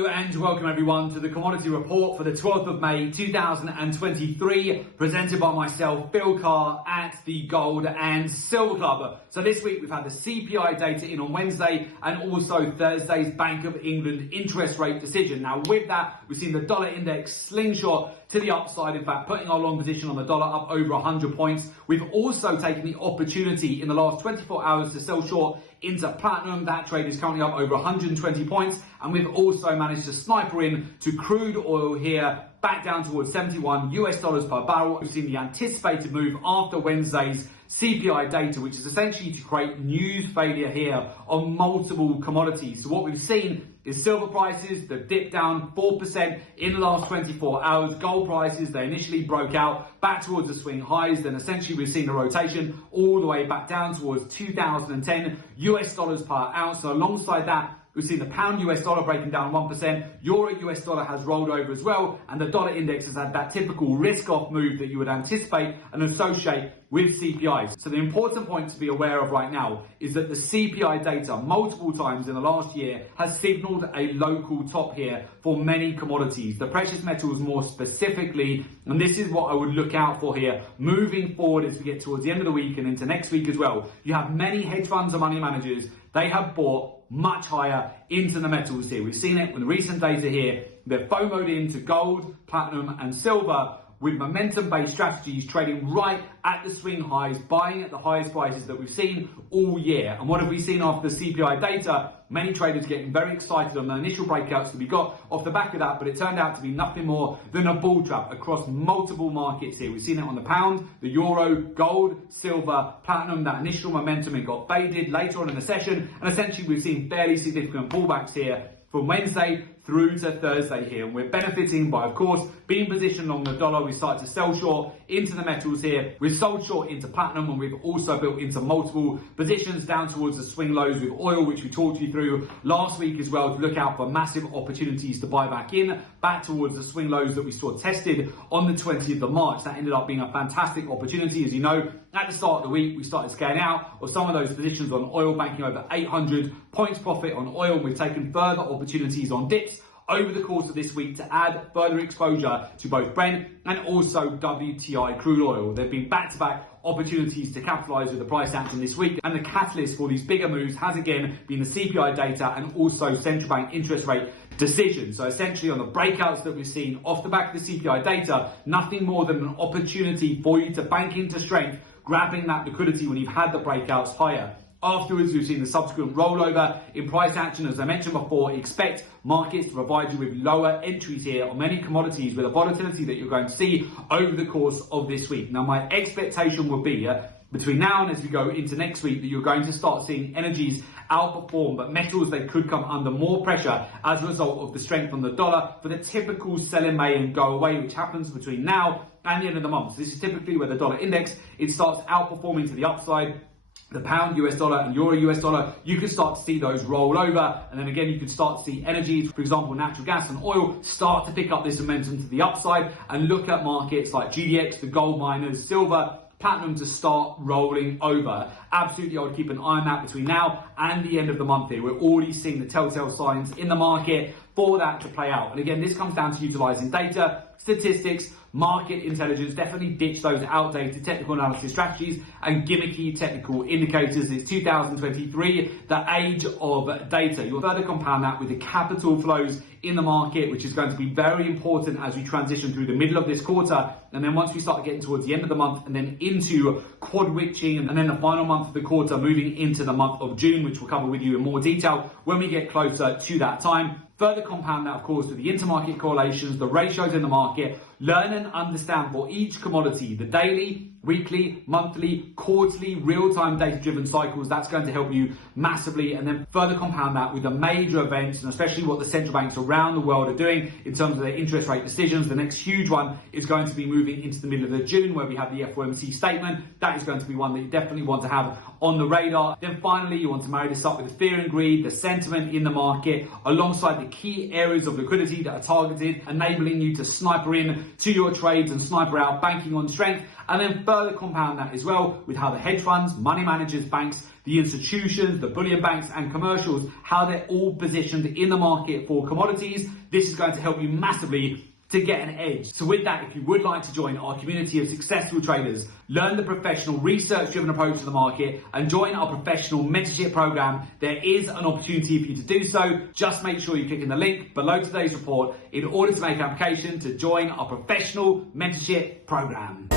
Hello and welcome everyone to the Commodity Report for the 12th of May 2023, presented by myself, Phil Carr, at the Gold and Silver Club. So this week we've had the CPI data in on Wednesday and also Thursday's Bank of England interest rate decision. Now with that, we've seen the dollar index slingshot to the upside, in fact putting our long position on the dollar up over 100 points. We've also taken the opportunity in the last 24 hours to sell short into platinum. That trade is currently up over 120 points, and we've also managed to sniper in to crude oil here, back down towards $71 per barrel. We've seen the anticipated move after Wednesday's CPI data, which is essentially to create news failure here on multiple commodities. So what we've seen is silver prices, they've dipped down 4% in the last 24 hours. Gold prices, they initially broke out back towards the swing highs. Then essentially we've seen a rotation all the way back down towards $2010 per ounce. So alongside that, we've seen the pound US dollar breaking down 1%, euro US dollar has rolled over as well, and the dollar index has had that typical risk-off move that you would anticipate and associate with CPIs. So the important point to be aware of right now is that the CPI data multiple times in the last year has signaled a local top here for many commodities, the precious metals more specifically, and this is what I would look out for here moving forward as we get towards the end of the week and into next week as well. You have many hedge funds and money managers, they have bought much higher into the metals here. We've seen it with the recent data here. They're FOMO'd into gold, platinum and silver, with momentum-based strategies trading right at the swing highs, buying at the highest prices that we've seen all year. And what have we seen after the CPI data? Many traders getting very excited on the initial breakouts that we got off the back of that, but it turned out to be nothing more than a bull trap across multiple markets here. We've seen it on the pound, the euro, gold, silver, platinum. That initial momentum, it got faded later on in the session, and essentially we've seen fairly significant pullbacks here from Wednesday through to Thursday here. And we're benefiting by, of course, being positioned on the dollar. We started to sell short into the metals here. We've sold short into platinum, and we've also built into multiple positions down towards the swing lows with oil, which we talked you through last week as well, to look out for massive opportunities to buy back in, back towards the swing lows that we saw tested on the 20th of March. That ended up being a fantastic opportunity. As you know, at the start of the week, we started scaling out of some of those positions on oil, banking over 800 points profit on oil. We've taken further opportunities on dips over the course of this week to add further exposure to both Brent and also WTI crude oil. There have been back-to-back opportunities to capitalise with the price action this week, and the catalyst for these bigger moves has again been the CPI data and also central bank interest rate decisions. So essentially on the breakouts that we've seen off the back of the CPI data, nothing more than an opportunity for you to bank into strength, grabbing that liquidity when you've had the breakouts higher. Afterwards, we've seen the subsequent rollover in price action. As I mentioned before, expect markets to provide you with lower entries here on many commodities with the volatility that you're going to see over the course of this week. Now, my expectation would be between now and as we go into next week that you're going to start seeing energies outperform, but metals, they could come under more pressure as a result of the strength on the dollar for the typical sell in May and go away, which happens between now and the end of the month. So this is typically where the dollar index, it starts outperforming to the upside. The pound US dollar and euro US dollar, you can start to see those roll over, and then again you can start to see energies, for example natural gas and oil, start to pick up this momentum to the upside, and look at markets like GDX, the gold miners, silver, platinum to start rolling over. Absolutely, I would keep an eye on that between now and the end of the month here. We're already seeing the telltale signs in the market for that to play out. And again, this comes down to utilising data, statistics, market intelligence. Definitely ditch those outdated technical analysis strategies and gimmicky technical indicators. It's 2023, the age of data. You'll further compound that with the capital flows in the market, which is going to be very important as we transition through the middle of this quarter. And then once we start getting towards the end of the month and then into quad witching, and then the final month of the quarter moving into the month of June, which we'll cover with you in more detail when we get closer to that time. Further compound that, of course, with the intermarket correlations, the ratios in the market. Learn and understand for each commodity the daily, weekly, monthly, quarterly, real-time data-driven cycles. That's going to help you massively. And then further compound that with the major events, and especially what the central banks around the world are doing in terms of their interest rate decisions. The next huge one is going to be moving into the middle of June, where we have the FOMC statement. That is going to be one that you definitely want to have on the radar. Then finally, you want to marry this up with the fear and greed, the sentiment in the market, alongside the key areas of liquidity that are targeted, enabling you to sniper in to your trades and sniper out, banking on strength and then further compound that as well with how the hedge funds, money managers, banks, the institutions, the bullion banks and commercials, how they're all positioned in the market for commodities. This is going to help you massively to get an edge. So with that, if you would like to join our community of successful traders, learn the professional research-driven approach to the market and join our professional mentorship program, there is an opportunity for you to do so. Just make sure you click in the link below today's report in order to make an application to join our professional mentorship program.